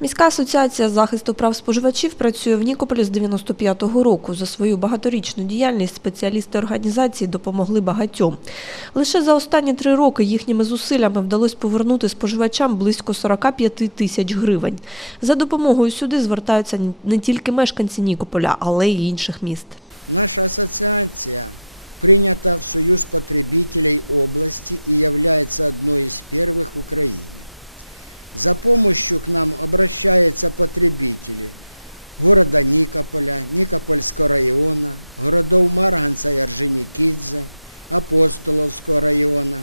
Міська асоціація захисту прав споживачів працює в Нікополі з 95-го року. За свою багаторічну діяльність спеціалісти організації допомогли багатьом. Лише за останні три роки їхніми зусиллями вдалося повернути споживачам близько 45 тисяч гривень. За допомогою сюди звертаються не тільки мешканці Нікополя, але й інших міст. Наша ассоциация принята в Союз потребителей области и является одной из первых в Украине. За помощью к нам обращаются потребители города Никополя, Никопольского района, городов Марганца и Орджоникидзе, Апостоловского района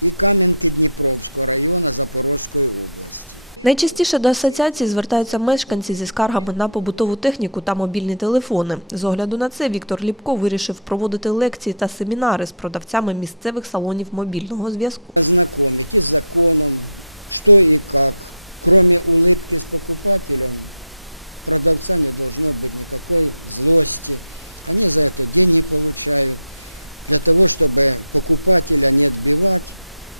и Каменки Днепровского района Запорожской области. Найчастіше до асоціації звертаються мешканці зі скаргами на побутову техніку та мобільні телефони. З огляду на це Віктор Ліпко вирішив проводити лекції та семінари з продавцями місцевих салонів мобільного зв'язку. ознакомить и с законом, что и как. Кроме улыбки с покупателем, продавца не должно быть никакой злости. Они за это деньги получают. Для того, чтобы покупателя не отбивать,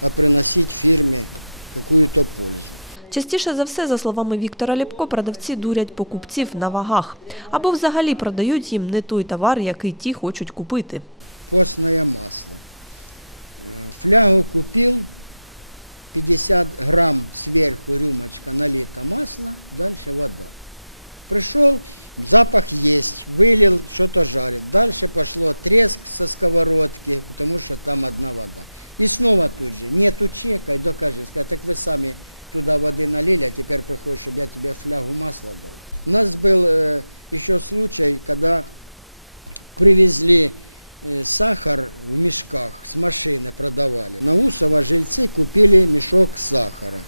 а приносить фирме какую-то пользу. Частіше за все, за словами Віктора Ліпко, продавці дурять покупців на вагах або взагалі продають їм не той товар, який ті хочуть купити. Постное масло. Э, Флягу купил, 50 грамм сверху рюмочка налито масла, дальше вода. Пришел, запах есть, вылил, что-то жарит. Дальше пошло треск со сковородки, потому что там одна вода. И снова тут же, нету чека, и докажи. Сказать, так вы сами туда воды налили, а теперь приходишь, чтобы я тебе флягу масла дал. У нас был э, еще случай, когда привезли сахар в мешках с машины продавали. На Усово жильцы купили мешок сахара.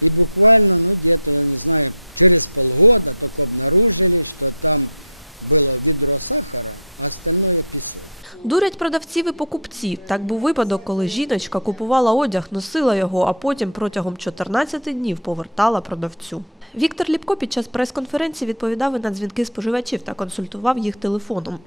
И буквально, ну где-то, я не знаю, через полгода только обнаружили, что там было ведро сахара, а остальное песок. Дурять продавців і покупці. Так був випадок, коли жіночка купувала одяг, носила його, а потім протягом 14 днів повертала продавцю. Віктор Ліпко під час прес-конференції відповідав і на дзвінки споживачів та консультував їх телефоном.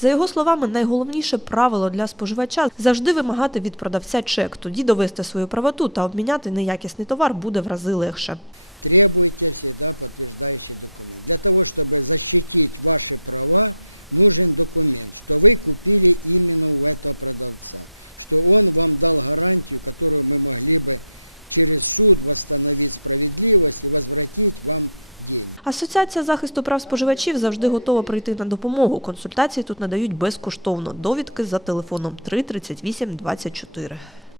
За його словами, найголовніше правило для споживача завжди вимагати від продавця чек. Тоді довести свою правоту та обміняти неякісний товар буде в рази легше. Требуйте всегда подтверждающий документ. Для того, чтобы защитить ваши права, нужен документ, что вы купили именно у этого продавца, что он вам дал гарантию, которую мы могли бы через суд восстановить справедливость и возвратить вам день. Асоціація захисту прав споживачів завжди готова прийти на допомогу. Консультації тут надають безкоштовно. Довідки за телефоном 3 38 24.